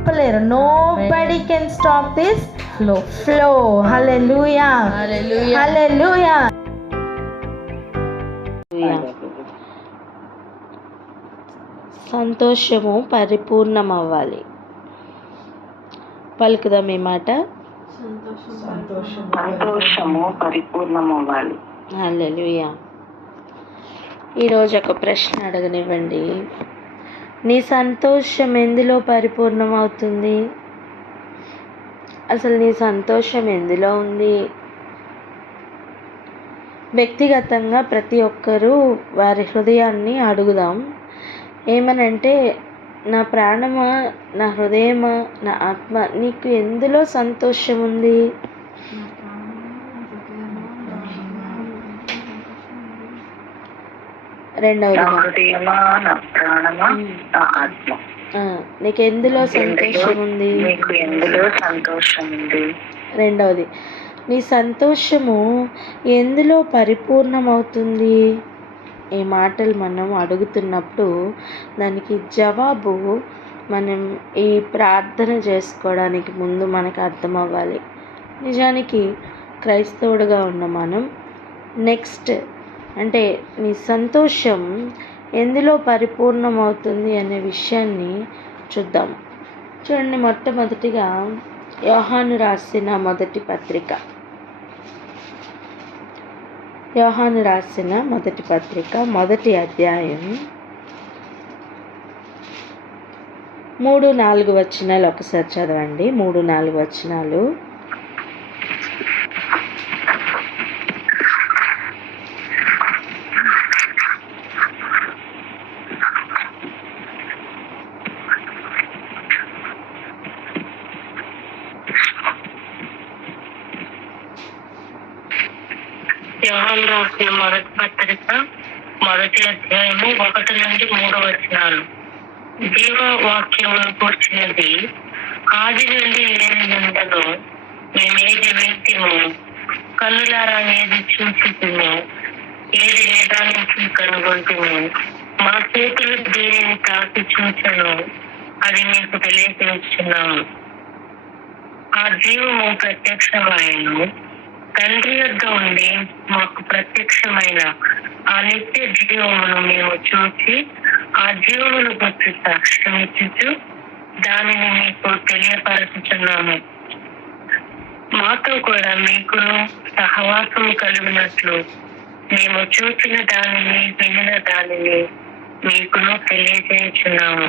ఆపలేరు. Nobody can stop this flow. Hallelujah, hallelujah. సంతోషము పరిపూర్ణమవ్వాలి. పలుకుదాం ఈ మాట. సంతోషము పరిపూర్ణమవ్వాలి. హల్లెలూయా. ఈరోజు ఒక ప్రశ్న అడగనివ్వండి. నీ సంతోషం ఎందులో పరిపూర్ణమవుతుంది? అసలు నీ సంతోషం ఎందులో ఉంది? వ్యక్తిగతంగా ప్రతి ఒక్కరూ వారి హృదయాన్ని అడుగుదాం. ఏమనంటే, నా ప్రాణమా, నా హృదయమా, నా ఆత్మ, నీకు ఎందులో సంతోషం ఉంది? రెండవది, నీకు ఎందులో సంతోషం ఉంది? రెండవది, నీ సంతోషము ఎందులో పరిపూర్ణమవుతుంది? ఈ మాటలు మనం అడుగుతున్నప్పుడు దానికి జవాబు మనం ఈ ప్రార్థన చేసుకోవడానికి ముందు మనకు అర్థమవ్వాలి. నిజానికి క్రైస్తవుడిగా ఉన్న మనం నెక్స్ట్ అంటే నీ సంతోషం ఎందులో పరిపూర్ణమవుతుంది అనే విషయాన్ని చూద్దాం. చూడండి, మొట్టమొదటిగా యోహాను రాసిన మొదటి పత్రిక, యోహాను రాసిన మొదటి పత్రిక మొదటి అధ్యాయం 3-4 వచనాలు ఒకసారి చదవండి. 3-4 వచనాలు. యోహాను రాసిన మొదటి పత్రిక మొదటి అధ్యాయము 1-3 వచనాలు. జీవవాక్యమును కూర్చున్నది ఆది నుండి ఏనుండదో మేమేది వింటిమో, కన్నులారా ఏది చూచితిమో, ఏది వేదానికి కనుగొంటిమో, మా చేతులు దేనిని తాకి చూచను అది మీకు తెలియజేస్తున్నాము. ఆ జీవము ప్రత్యక్షమాయను, తండ్రి యొద్ద ఉండి మాకు ప్రత్యక్షమైన ఆ నిత్య జీవమును మేము చూచి ఆ జీవమును గురించి సాక్ష్యం ఇచ్చుచు దానిని మీకు తెలియపరచుచున్నాము. మాతో కూడా మీకును సహవాసము కలిగినట్లు మేము చూసిన దానిని వినిన దానిని మీకును తెలియజేయుచున్నాము.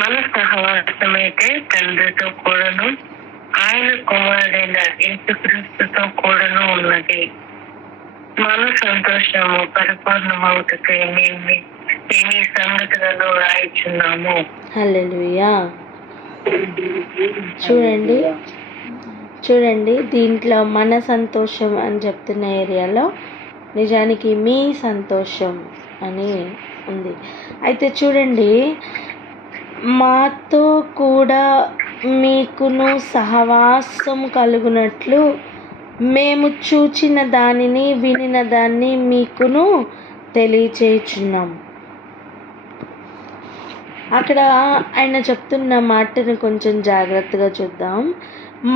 మన సహవాసమైతే తండ్రితో కూడాను ఆయన కుమారుడైన యేసుక్రీస్తుతో కూడాను ఉన్నది. మన సంతోషము పరిపూర్ణమవుటకై మేము ఈ సంగతులను రాయిచున్నాము. హల్లెలూయా. చూడండి, దీంట్లో మన సంతోషం అని చెప్తున్న ఏరియాలో నిజానికి మీ సంతోషం అని ఉంది. అయితే చూడండి, మాతో కూడా మీకును సహవాసం కలుగునట్లు మేము చూచిన దానిని వినిన దాన్ని మీకును తెలియచేయుచున్నాం. అక్కడ ఆయన చెప్తున్న మాటను కొంచెం జాగ్రత్తగా చూద్దాం.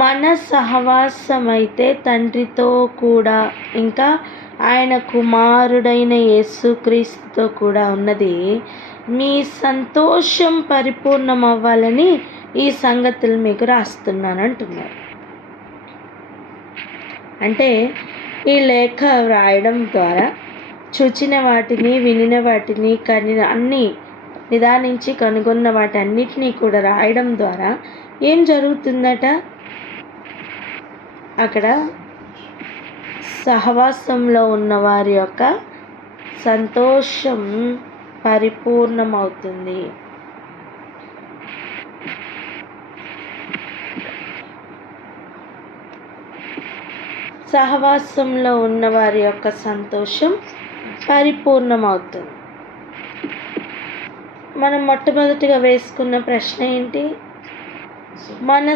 మన సహవాసం అయితే తండ్రితో కూడా ఇంకా ఆయన కుమారుడైన యేసుక్రీస్తుతో కూడా ఉన్నది. మీ సంతోషం పరిపూర్ణం అవ్వాలని ఈ సంగతులు మీకు రాస్తున్నాను అంటున్నారు. అంటే ఈ లేఖ వ్రాయడం ద్వారా చూచిన వాటిని, వినిన వాటిని, అన్నీ నిదానించి కనుగొన్న వాటన్నిటినీ కూడా రాయడం ద్వారా ఏం జరుగుతుందట? అక్కడ సహవాసంలో ఉన్న వారి యొక్క సంతోషం పరిపూర్ణమవుతుంది. సహవాసంలో ఉన్న వారి యొక్క సంతోషం పరిపూర్ణమవుతుంది. మనం మొట్టమొదటిగా వేసుకున్న ప్రశ్న ఏంటి? మన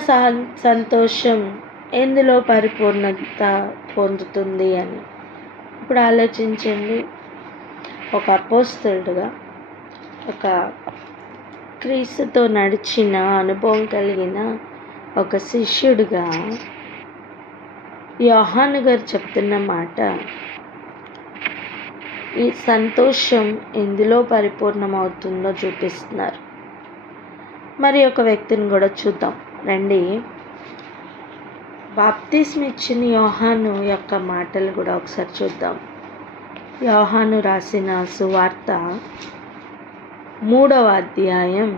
సంతోషం ఎందులో పరిపూర్ణత పొందుతుంది అని. ఇప్పుడు ఆలోచించండి, ఒక అపోస్తలుడుగా, ఒక క్రీస్తుతో నడిచిన అనుభవం కలిగిన ఒక శిష్యుడిగా యోహాను గారు చెప్తున్న మాట, ఈ సంతోషం ఎందులో పరిపూర్ణమవుతుందో చూపిస్తున్నారు. మరి ఒక వ్యక్తిని కూడా చూద్దాం రండి. బాప్తిస్మ ఇచ్చిన యోహాను యొక్క మాటలు కూడా ఒకసారి చూద్దాం. యోహాను రాసిన సువార్త 3వ అధ్యాయం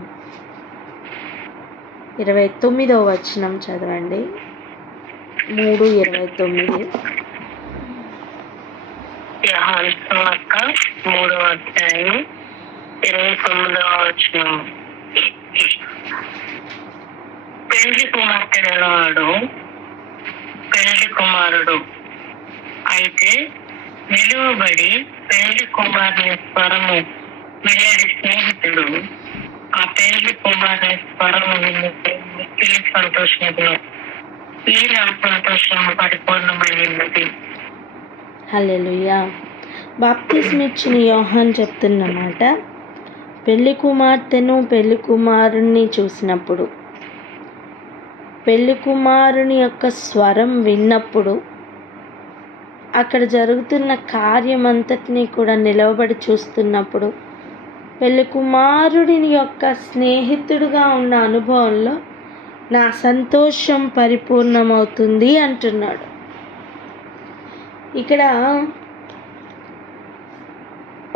29వ వచనం చదవండి. 3:29. యోహాను సువార్త 3వ అధ్యాయం 29వ వచనం. పెళ్లి కుమార్తె గలవాడు పెళ్లి కుమారుడు అయితే నిలువబడి పెళ్లి కుమారుని స్వరము వెల్లడి స్నేహితుడు ఆ పెళ్లి కుమారుని స్వరము మిక్కిలి సంతోషించును. ఈ నా సంతోషం పరిపూర్ణమైనది. హల్లెలూయా. బాప్తిస్మ ఇచ్చిన యోహాను చెప్తున్నమాట, పెళ్లి కుమార్తెను పెళ్లి కుమారుణ్ణి చూసినప్పుడు, పెళ్లి కుమారుని యొక్క స్వరం విన్నప్పుడు, అక్కడ జరుగుతున్న కార్యం అంతటినీ కూడా నిలవబడి చూస్తున్నప్పుడు, పెళ్లి కుమారుడిని యొక్క స్నేహితుడుగా ఉన్న అనుభవంలో నా సంతోషం పరిపూర్ణమవుతుంది అంటున్నాడు. ఇక్కడ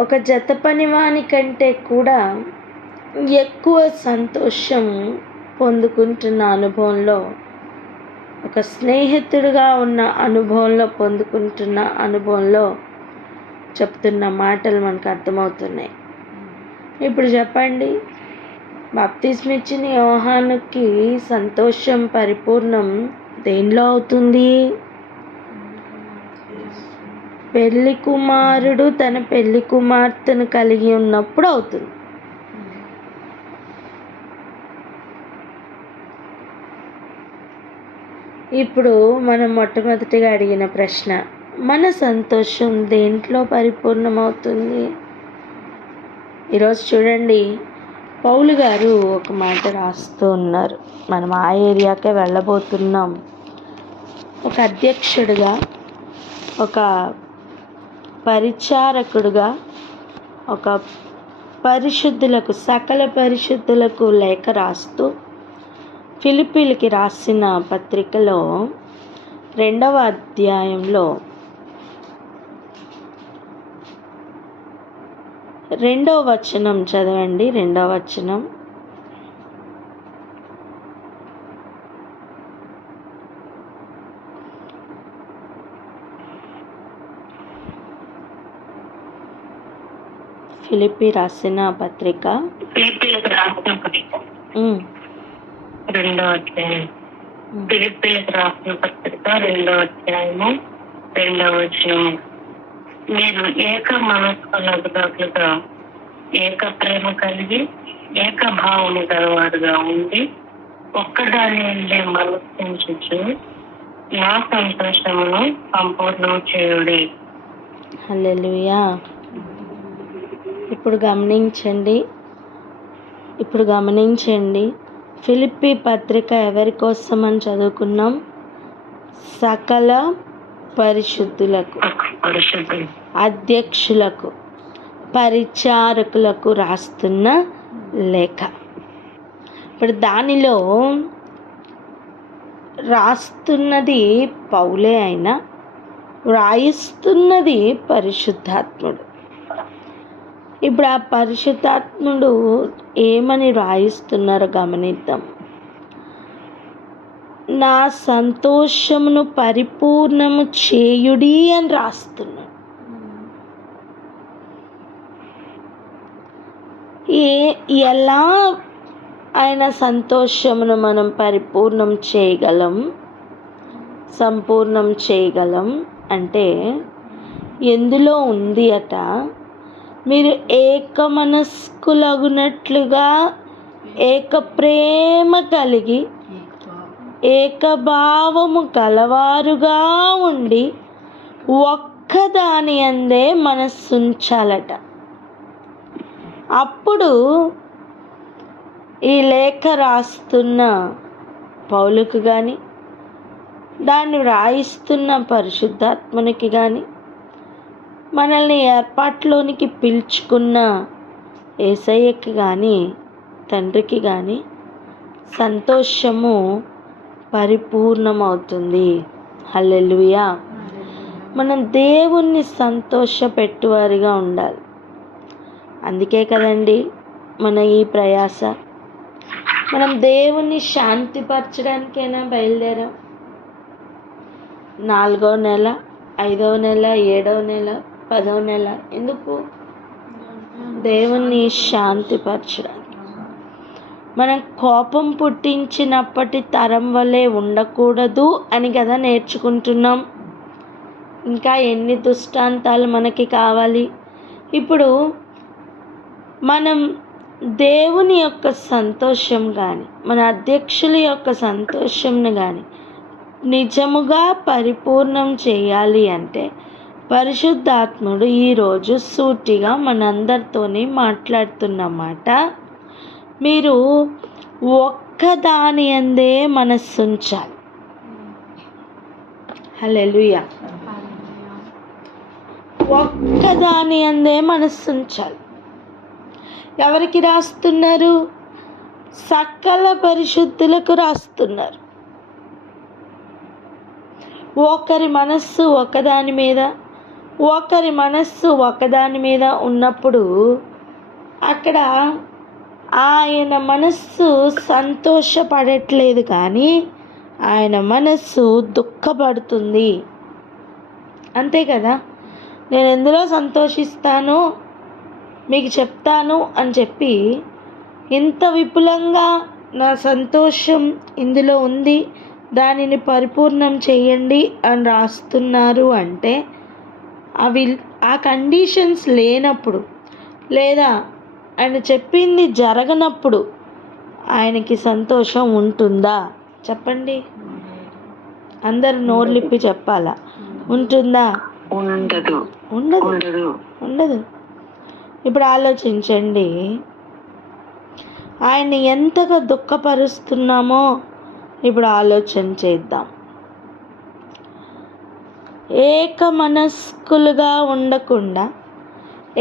ఒక జత పనివాని కంటే కూడా ఎక్కువ సంతోషం పొందుకుంటున్న అనుభవంలో, ఒక స్నేహితుడిగా ఉన్న అనుభవంలో పొందుకుంటున్న అనుభవంలో చెప్తున్న మాటలు మనకు అర్థమవుతున్నాయి. ఇప్పుడు చెప్పండి, బాప్తిస్మ ఇచ్చిన యోహానుకి సంతోషం పరిపూర్ణం దేనిలో అవుతుంది? పెళ్లి కుమారుడు తన పెళ్లి కుమార్తెను కలిగి ఉన్నప్పుడు అవుతుంది. ఇప్పుడు మనం మొట్టమొదటిగా అడిగిన ప్రశ్న, మన సంతోషం దేంట్లో పరిపూర్ణమవుతుంది? ఈరోజు చూడండి, పౌలు గారు ఒక మాట రాస్తూ ఉన్నారు. మనం ఆ ఏరియాకే వెళ్ళబోతున్నాం. ఒక అధ్యక్షుడిగా, ఒక పరిచారకుడుగా, ఒక పరిశుద్ధులకు, సకల పరిశుద్ధులకు లేఖ రాస్తూ ఫిలిప్పీలకి రాసిన పత్రికలో 2వ అధ్యాయంలో 2వ వచనం చదవండి. 2వ వచనం, ఫిలిప్పీ రాసిన పత్రిక 2వ అధ్యాయం, ఫిలిప్పీలకు రాసిన పత్రిక 2వ అధ్యాయము 2వ వచనం. మీరు ఏక మనస్కులుగా ఏక ప్రేమ కలిగి ఏక భావము గలవారుగా ఉండి ఒక్కదాని నుండి మనస్సు నా సంతోషమును సంపూర్ణం చేయుడి. హల్లెలూయా. ఇప్పుడు గమనించండి, ఫిలిప్పీ పత్రిక ఎవరి కోసం అని చదువుకున్నాం? సకల పరిశుద్ధులకు, అధ్యక్షులకు, పరిచారకులకు రాస్తున్న లేఖ. ఇప్పుడు దానిలో రాస్తున్నది పౌలే అయినా వ్రాయిస్తున్నది పరిశుద్ధాత్ముడు. ఇప్పుడు ఆ పరిశుద్ధాత్ముడు ఏమని రాయిస్తున్నారో గమనిద్దాం. నా సంతోషమును పరిపూర్ణము చేయుడి అని రాస్తున్నాడు. ఎలా ఆయన సంతోషమును మనం పరిపూర్ణం చేయగలం, సంపూర్ణం చేయగలం అంటే ఎందులో ఉంది అట? మీరు ఏక మనస్కులగునట్లుగా ఏక ప్రేమ కలిగి ఏకభావము కలవారుగా ఉండి ఒక్కదాని అందే మనస్సుంచాలట. అప్పుడు ఈ లేఖ రాస్తున్న పౌలుకు కానీ, దాన్ని రాయిస్తున్న పరిశుద్ధాత్మనికి కానీ, మనల్ని ఏర్పాట్లోనికి పిలుచుకున్న యేసయ్యకి కానీ, తండ్రికి కానీ సంతోషము పరిపూర్ణమవుతుంది. హల్లెలూయా. మనం దేవుణ్ణి సంతోషపెట్టువారిగా ఉండాలి. అందుకే కదండి మన ఈ ప్రయాస. మనం దేవుణ్ణి శాంతిపరచడానికైనా బయలుదేరాం. 4వ నెల, 5వ నెల, 7వ నెల, 10వ నెల. ఎందుకు? దేవుణ్ణి శాంతిపరచడానికి. మనం కోపం పుట్టించినప్పటి తరం వలె ఉండకూడదు అని కదా నేర్చుకుంటున్నాం. ఇంకా ఎన్ని దృష్టాంతాలు మనకి కావాలి? ఇప్పుడు మనం దేవుని యొక్క సంతోషం కానీ, మన అధ్యక్షుల యొక్క సంతోషంను కానీ నిజముగా పరిపూర్ణం చేయాలి అంటే పరిశుద్ధాత్ముడు ఈరోజు సూటిగా మనందరితోని మాట్లాడుతున్నమాట, మీరు ఒక్కదాని అందే మనస్సుంచాలి. హల్లెలూయా. ఒక్కదాని అందే మనస్సుంచాలి. ఎవరికి రాస్తున్నారు? సకల పరిశుద్ధులకు రాస్తున్నారు. ఒకరి మనస్సు ఒకదాని మీద, ఒకరి మనస్సు ఒకదాని మీద ఉన్నప్పుడు అక్కడ ఆయన మనస్సు సంతోషపడట్లేదు, కానీ ఆయన మనస్సు దుఃఖపడుతుంది. అంతే కదా. నేను ఎందులో సంతోషిస్తానో మీకు చెప్తాను అని చెప్పి ఇంత విపులంగా నా సంతోషం ఇందులో ఉంది, దానిని పరిపూర్ణం చేయండి అని రాస్తున్నారు అంటే ఆ కండిషన్స్ లేనప్పుడు, లేదా ఆయన చెప్పింది జరగనప్పుడు ఆయనకి సంతోషం ఉంటుందా? చెప్పండి. అందరు నోర్లిప్పి చెప్పాలా. ఉంటుందా? ఉండదు. ఉండదు. ఉండదు. ఇప్పుడు ఆలోచించండి, ఆయన్ని ఎంతగా దుఃఖపరుస్తున్నామో ఇప్పుడు ఆలోచన చేద్దాం. ఏక మనస్కులుగా ఉండకుండా,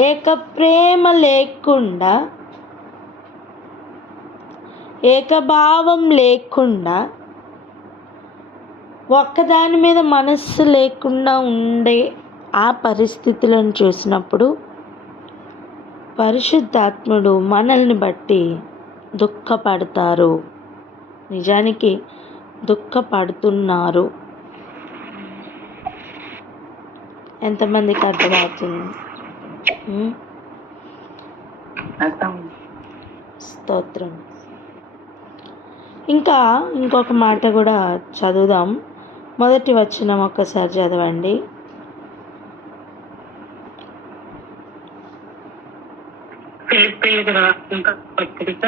ఏక ప్రేమ లేకుండా, ఏకభావం లేకుండా, ఒక్కదాని మీద మనస్సు లేకుండా ఉండే ఆ పరిస్థితులను చూసినప్పుడు పరిశుద్ధాత్ముడు మనల్ని బట్టి దుఃఖపడతారు. నిజానికి దుఃఖపడుతున్నారు. ఎంతమందికి అర్థమవుతుంది? స్తోత్రం. ఇంకా ఇంకొక మాట కూడా చదువుదాం. మొదటి వచనం ఒక్కసారి చదవండి. ఫిలిప్పీయులకు రాసిన పత్రిక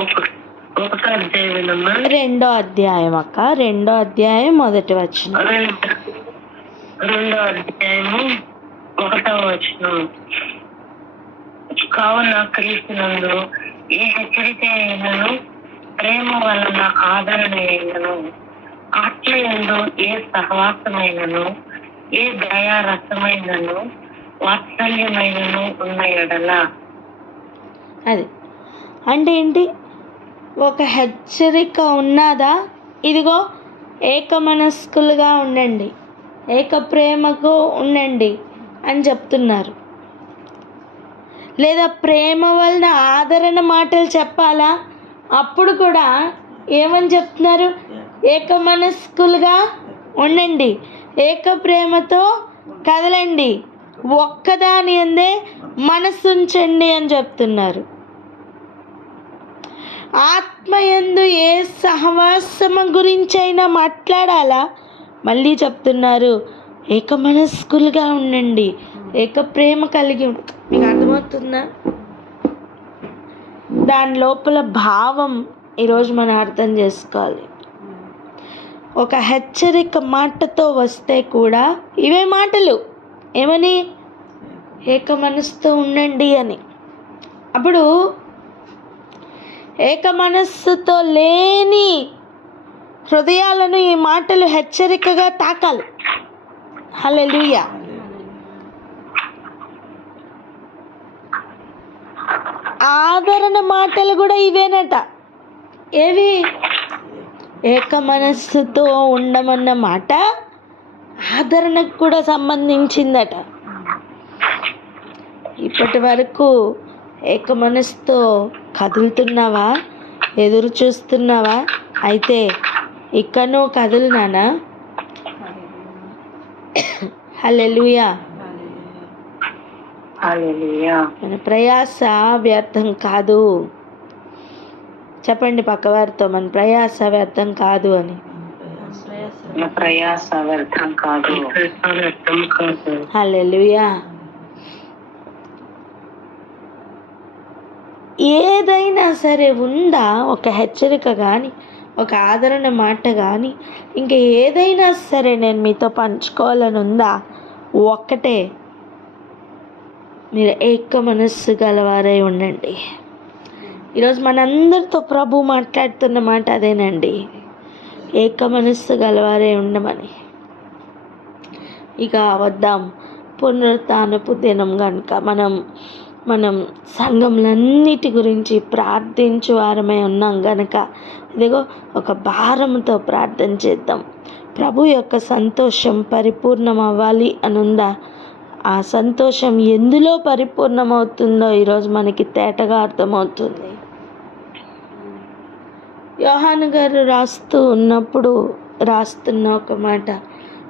1వ అధ్యాయం. 2వ అధ్యాయం అక్క. 2వ అధ్యాయం మొదటి వచనం. 2వ అధ్యాయము 1వ వచనం. కావున క్రీస్తునందు ఏ హెచ్చరిక అయినను, ప్రేమ వలన ఆదరణ అయినను, ఆత్మయందు ఏ సహవాసమైనను, ఏ దయా రసమైనను, వాత్సల్యమైనను ఉన్న ఎడల. అది అంటే ఏంటి? ఒక హెచ్చరిక ఉన్నదా? ఇదిగో ఏక మనస్కులుగా ఉండండి, ఏక ప్రేమకు ఉండండి అని చెప్తున్నారు. లేదా ప్రేమ వలన ఆదరణ మాటలు చెప్పాలా? అప్పుడు కూడా ఏమని చెప్తున్నారు? ఏక మనస్కులుగా ఉండండి, ఏక ప్రేమతో కదలండి, ఒక్కదాని అందే మనసుంచండి అని చెప్తున్నారు. ఆత్మయందు ఏ సహవాసము గురించైనా మాట్లాడాలా? మళ్ళీ చెప్తున్నారు, ఏక మనస్కులుగా ఉండండి, ఏక ప్రేమ కలిగి మీకు అర్థమవుతుందా? దాని లోపల భావం ఈరోజు మనం అర్థం చేసుకోవాలి. ఒక హెచ్చరిక మాటతో వస్తే కూడా ఇవే మాటలు, ఏమని? ఏక మనసుతో ఉండండి అని. అప్పుడు ఏక మనస్సుతో లేని హృదయాలను ఈ మాటలు హెచ్చరికగా తాకాలి. హల్లెలూయా. ఆదరణ మాటలు కూడా ఇవేనట. ఏవి? ఏక మనస్సుతో ఉండమన్న మాట ఆదరణకు కూడా సంబంధించిందట. ఇప్పటి వరకు ఏక మనస్సుతో కదులుతున్నావా? ఎదురు చూస్తున్నావా? అయితే ఇక్కడ నువ్వు కదులు నానా. హల్లెలూయా. మన ప్రయాస వ్యర్థం కాదు. చెప్పండి పక్కవారితో, మన ప్రయాస వ్యర్థం కాదు అని. ప్రయాస వ్యర్థం కాదు. హల్లెలూయా. ఏదైనా సరే ఉందా? ఒక హెచ్చరిక కానీ, ఒక ఆదరణ మాట కానీ, ఇంకా ఏదైనా సరే నేను మీతో పంచుకోవాలని ఉందా? ఒక్కటే, మీరు ఏక మనస్సు గలవారై ఉండండి. ఈరోజు మనందరితో ప్రభు మాట్లాడుతున్న మాట అదేనండి, ఏక మనస్సు గలవారై ఉండమని. ఇక వద్దాం, పునరుత్థానపు దినం కనుక మనం సంఘములన్నిటి గురించి ప్రార్థించు వారమై ఉన్నాం గనక ఇదిగో ఒక భారంతో ప్రార్థన చేద్దాం. ప్రభు యొక్క సంతోషం పరిపూర్ణం అవ్వాలి అనుందా? ఆ సంతోషం ఎందులో పరిపూర్ణమవుతుందో ఈరోజు మనకి తేటగా అర్థమవుతుంది. యోహాను గారు రాస్తున్న ఒక మాట,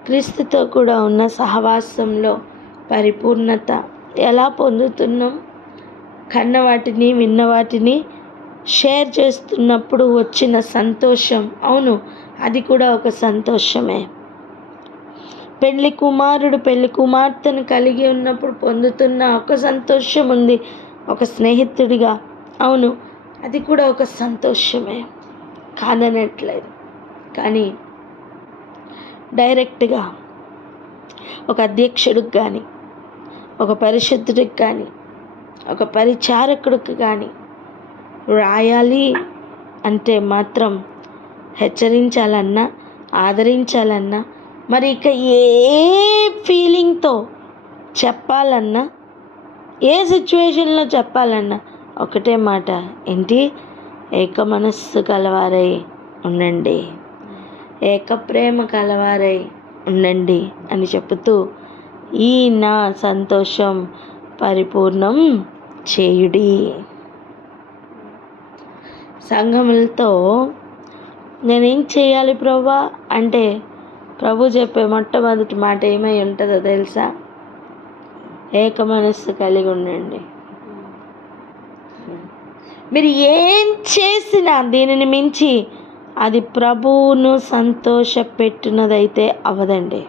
క్రీస్తుతో కూడా ఉన్న సహవాసంలో పరిపూర్ణత ఎలా పొందుతున్నాం? కన్న వాటిని విన్న వాటిని షేర్ చేస్తున్నప్పుడు వచ్చిన సంతోషం. అవును, అది కూడా ఒక సంతోషమే. పెళ్లి కుమారుడు పెళ్లి కుమార్తెను కలిగి ఉన్నప్పుడు పొందుతున్న ఒక సంతోషం ఉంది, ఒక స్నేహితుడిగా. అవును, అది కూడా ఒక సంతోషమే, కాదనట్లేదు. కానీ డైరెక్ట్గా ఒక అధ్యక్షుడికి కానీ, ఒక పరిశుద్ధుడికి కానీ, ఒక పరిచారకుడికి కానీ రాయాలి అంటే మాత్రం హెచ్చరించాలన్నా, ఆదరించాలన్నా, మరి ఇక ఏ ఫీలింగ్తో చెప్పాలన్నా, ఏ సిచ్యువేషన్లో చెప్పాలన్నా ఒకటే మాట, ఏంటి? ఏక మనస్సు కలవారై ఉండండి, ఏక ప్రేమ కలవారై ఉండండి అని చెబుతూ, ఈ నా సంతోషం పరిపూర్ణం చేయుడి. సంఘములతో నేనేం చేయాలి ప్రభువా అంటే, ప్రభు చెప్పే మొట్టమొదటి మాట ఏమై ఉంటుందో తెలుసా? ఏక మనస్సు కలిగి ఉండండి. మీరు ఏం చేసినా దీనిని మించి అది ప్రభువును సంతోషపెట్టినదైతే అవ్వదండి.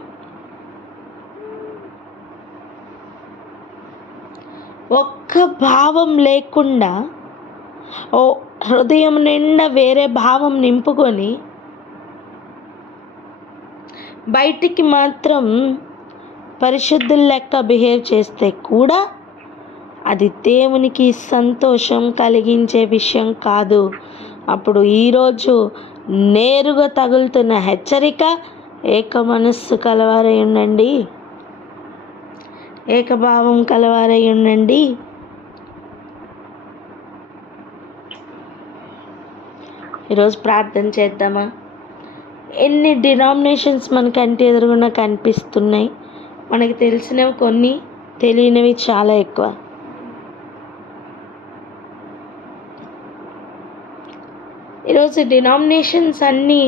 ఒక్క భావం లేకుండా ఓ హృదయం నిండా వేరే భావం నింపుకొని బయటికి మాత్రం పరిశుద్ధుల లెక్క బిహేవ్ చేస్తే కూడా అది దేవునికి సంతోషం కలిగించే విషయం కాదు. అప్పుడు ఈరోజు నేరుగా తగులుతున్న హెచ్చరిక, ఏక మనస్సు కలవారై ఉండండి, ఏకభావం కలవారై ఉండండి. ఈరోజు ప్రార్థన చేద్దామా? ఎన్ని డినామినేషన్స్ మన కంటి ఎదురుగుండా కనిపిస్తున్నాయి. మనకి తెలిసినవి కొన్ని, తెలియనివి చాలా ఎక్కువ. ఈరోజు డినామినేషన్స్ అన్నీ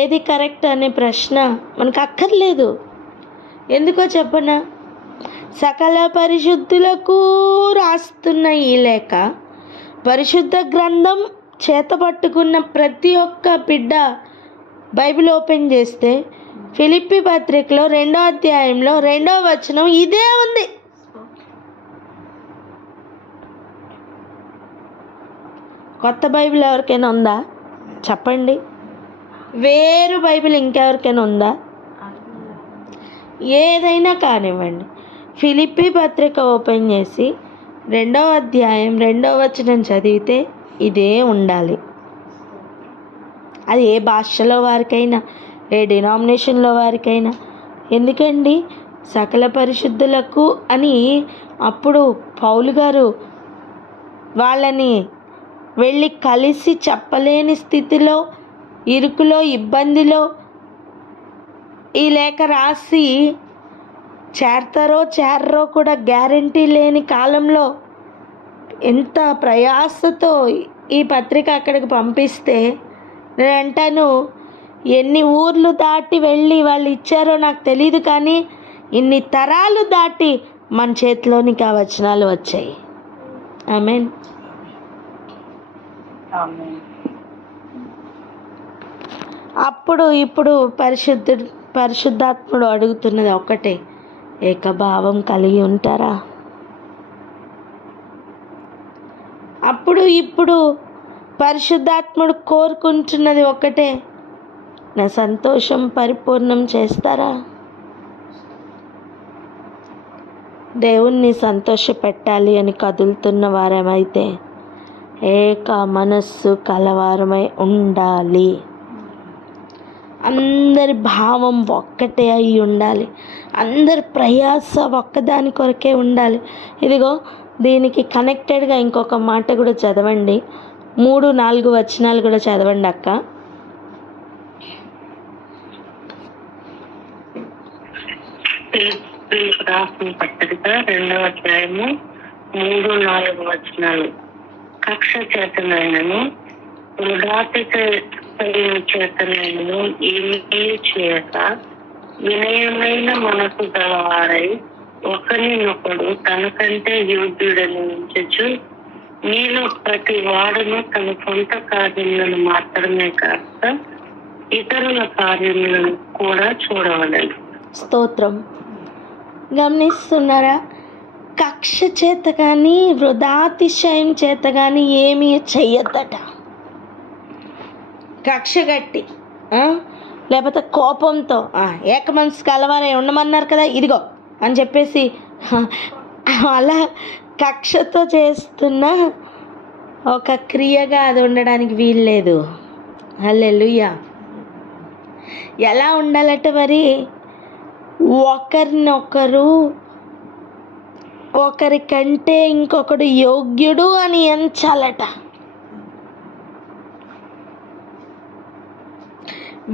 ఏది కరెక్ట్ అనే ప్రశ్న మనకు అక్కర్లేదు. ఎందుకో చెప్పనా? సకల పరిశుద్ధులకు రాస్తున్న ఈ లేఖ, పరిశుద్ధ గ్రంథం చేత పట్టుకున్న ప్రతి ఒక్క బిడ్డ బైబిల్ ఓపెన్ చేస్తే ఫిలిప్పీ పత్రికలో 2వ అధ్యాయంలో 2వ వచనం ఇదే ఉంది. కొత్త బైబిల్ ఎవరికైనా ఉందా చెప్పండి? వేరు బైబిల్ ఇంకెవరికైనా ఉందా? ఏదైనా కానివ్వండి, ఫిలిప్పీ పత్రిక ఓపెన్ చేసి 2వ అధ్యాయం 2వ వచనం చదివితే ఇదే ఉండాలి. అది ఏ భాషలో వారికైనా, ఏ డినామినేషన్లో వారికైనా. ఎందుకండి, సకల పరిశుద్ధులకు అని అప్పుడు పౌలు గారు వాళ్ళని వెళ్ళి కలిసి చెప్పలేని స్థితిలో, ఇరుకులో, ఇబ్బందిలో ఈ లేఖ రాసి చేరతారో చేరరో కూడా గ్యారంటీ లేని కాలంలో ఎంత ప్రయాసతో ఈ పత్రిక అక్కడికి పంపిస్తే, నేను అంటాను, ఎన్ని ఊర్లు దాటి వెళ్ళి వాళ్ళు ఇచ్చారో నాకు తెలియదు, కానీ ఇన్ని తరాలు దాటి మన చేతిలోనికి ఆ వచనాలు వచ్చాయి. ఆమేన్. అప్పుడు ఇప్పుడు పరిశుద్ధాత్ముడు అడుగుతున్నది ఒక్కటే, ఏకభావం కలిగి ఉంటారా? అప్పుడు ఇప్పుడు పరిశుద్ధాత్ముడు కోరుకుంటున్నది ఒక్కటే, నా సంతోషం పరిపూర్ణం చేస్తారా? దేవుణ్ణి సంతోషపెట్టాలి అని కదులుతున్న వారమైతే ఏక మనస్సు కలవారమై ఉండాలి. అందరి భావం ఒక్కటే అయి ఉండాలి. అందరి ప్రయాస ఒక్కదాని కొరకే ఉండాలి. ఇదిగో దీనికి కనెక్టెడ్గా ఇంకొక మాట కూడా చదవండి. 3-4 వచనాలు కూడా చదవండి అక్క. రాసిన పత్రిక 2వ అధ్యాయము 3-4 వచనాలు. కక్ష చేతనైనను వృధాతిక చేతనైనను ఏమీ చేయక వినయమైన మనసు గలవారై ఒకరినొకడు తనకంటే యోగ్యుడని ఎంచుచు, మీలో ప్రతి వాడును తన సొంత కార్యములను మాత్రమే కాక ఇతరుల కార్యములను కూడా చూడవలెను. స్తోత్రం. గమనిస్తున్నారా? కక్ష చేత కానీ వృధాతిశయం చేత కానీ ఏమీ చెయ్యొద్దట. కక్ష గట్టి లేకపోతే కోపంతో ఏక మనసు కలవారై ఉండమన్నారు కదా, ఇదిగో అని చెప్పేసి అలా కక్షతో చేస్తున్న ఒక క్రియగా అది ఉండడానికి వీల్లేదు. హల్లెలూయా. ఎలా ఉండాలట మరి? ఒకరినొకరు ఒకరికంటే ఇంకొకడు యోగ్యుడు అని ఎంచాలట.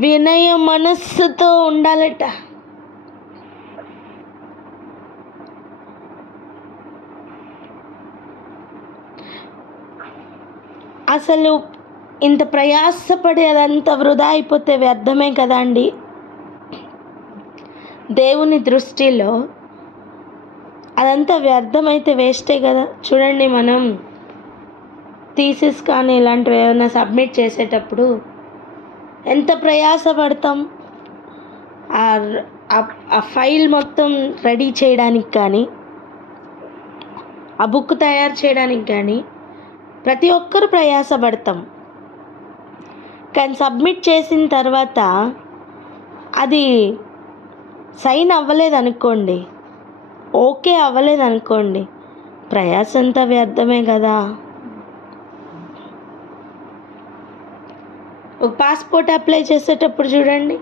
వినయ మనస్సుతో ఉండాలట. అసలు ఇంత ప్రయాసపడి అదంతా వృధా అయిపోతే వ్యర్థమే కదా అండి. దేవుని దృష్టిలో అదంతా వ్యర్థమైతే వేస్టే కదా. చూడండి, మనం థీసిస్ కానీ ఇలాంటివి ఏమైనా సబ్మిట్ చేసేటప్పుడు ఎంత ప్రయాసపడతాం. ఆ ఫైల్ మొత్తం రెడీ చేయడానికి కానీ, ఆ బుక్ తయారు చేయడానికి కానీ ప్రతి ఒక్కరు ప్రయాసపడతాం. కానీ సబ్మిట్ చేసిన తర్వాత అది సైన్ అవ్వలేదనుకోండి, ఓకే అవ్వలేదనుకోండి, ప్రయాస అంతా వ్యర్థమే కదా. ఒక పాస్పోర్ట్ అప్లై చేసేటప్పుడు చూడండి,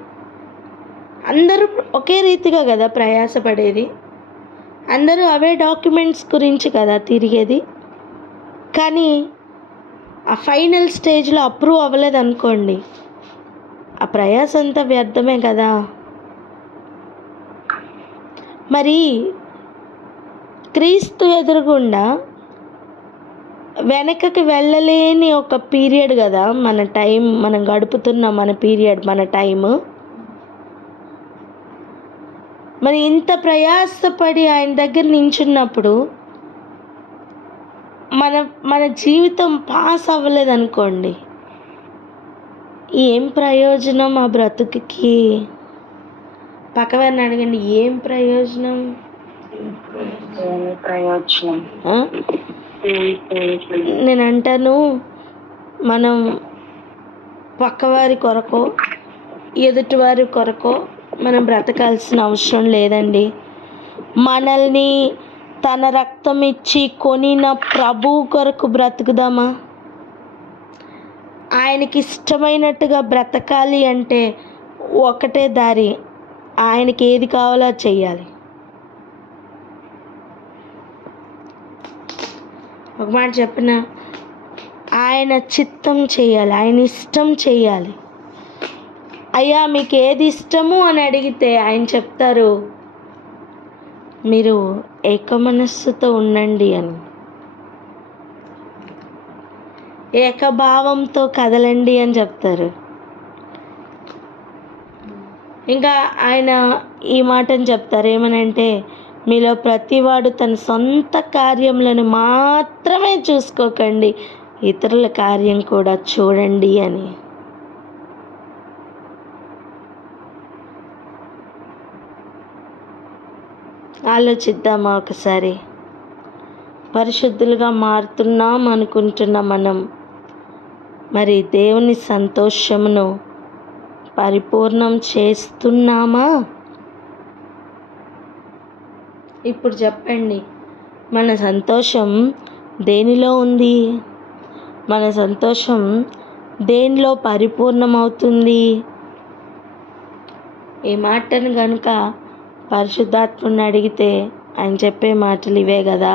అందరూ ఒకే రీతిగా కదా ప్రయాసపడేది, అందరూ అవే డాక్యుమెంట్స్ గురించి కదా తిరిగేది. కానీ ఆ ఫైనల్ స్టేజ్లో అప్రూవ్ అవ్వలేదనుకోండి, ఆ ప్రయాస అంతా వ్యర్థమే కదా. మరి క్రీస్తు ఎదురుగుండా వెనకకి వెళ్ళలేని ఒక పీరియడ్ కదా మన టైం, మనం గడుపుతున్న మన పీరియడ్, మన టైము. మరి ఇంత ప్రయాసపడి ఆయన దగ్గర నించున్నప్పుడు మన జీవితం పాస్ అవ్వలేదనుకోండి, ఏం ప్రయోజనం ఆ బ్రతుకుకి? పక్కవారిని అడగండి, ఏం ప్రయోజనం? నేను అంటాను, మనం పక్కవారి కొరకో ఎదుటివారి కొరకో మనం బ్రతకాల్సిన అవసరం లేదండి. మనల్ని తన రక్తం ఇచ్చి కొనిన ప్రభువు కొరకు బ్రతుకుదామా? ఆయనకి ఇష్టమైనట్టుగా బ్రతకాలి అంటే ఒకటే దారి, ఆయనకి ఏది కావాలో అది చెయ్యాలి. ఒక మాట చెప్పిన, ఆయన చిత్తం చేయాలి, ఆయన ఇష్టం చేయాలి. అయ్యా మీకు ఏది ఇష్టము అని అడిగితే ఆయన చెప్తారు, మీరు ఏకమనస్సుతో ఉండండి అని, ఏకభావంతో కదలండి అని చెప్తారు. ఇంకా ఆయన ఈ మాటని చెప్తారు ఏమనంటే, మీలో ప్రతివాడు తన సొంత కార్యములను మాత్రమే చూసుకోకండి, ఇతరుల కార్యం కూడా చూడండి అని. ఆలోచిద్దామా ఒకసారి? పరిశుద్ధులుగా మారుతున్నాం అనుకుంటున్న మనం మరి దేవుని సంతోషమును పరిపూర్ణం చేస్తున్నామా? ఇప్పుడు చెప్పండి, మన సంతోషం దేనిలో ఉంది? మన సంతోషం దేనిలో పరిపూర్ణమవుతుంది? ఈ మాటను కనుక పరిశుద్ధాత్మని అడిగితే ఆయన చెప్పే మాటలు ఇవే కదా.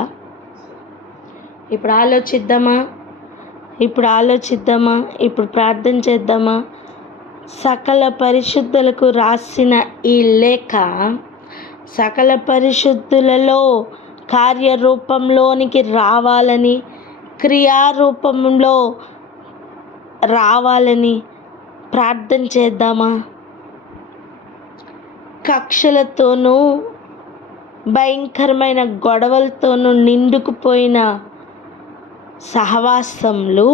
ఇప్పుడు ఆలోచిద్దామా? ఇప్పుడు ప్రార్థన చేద్దామా? సకల పరిశుద్ధులకు రాసిన ఈ లేఖ సకల పరిశుద్ధులలో కార్యరూపంలోనికి రావాలని, క్రియారూపంలో రావాలని ప్రార్థన చేద్దామా? కక్షలతోనూ భయంకరమైన గొడవలతోనూ నిండుకుపోయిన సహవాసంలు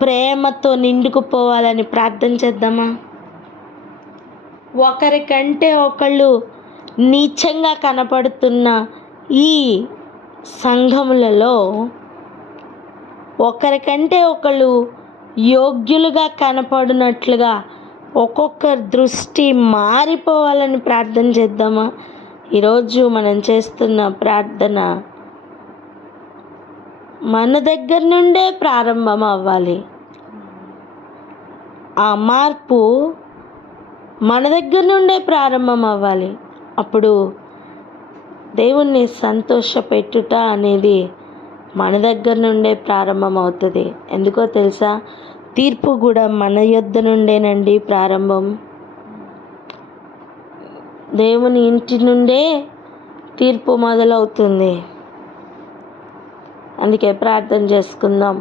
ప్రేమతో నిండుకుపోవాలని ప్రార్థన చేద్దామా? ఒకరికంటే ఒకళ్ళు నీచంగా కనపడుతున్న ఈ సంఘములలో ఒకరికంటే ఒకళ్ళు యోగ్యులుగా కనపడినట్లుగా ఒక్కొక్కరి దృష్టి మారిపోవాలని ప్రార్థన చేద్దామా? ఈరోజు మనం చేస్తున్న ప్రార్థన మన దగ్గర నుండే ప్రారంభం అవ్వాలి. ఆ మార్పు మన దగ్గర నుండే ప్రారంభం అవ్వాలి. అప్పుడు దేవుణ్ణి సంతోషపెట్టుట అనేది మన దగ్గర నుండే ప్రారంభం అవుతుంది. ఎందుకో తెలుసా? తీర్పు కూడా మన యొద్ద నుండేనండి ప్రారంభం. దేవుని ఇంటి నుండే తీర్పు మొదలవుతుంది. అందుకే ప్రార్థన చేసుకుందాం.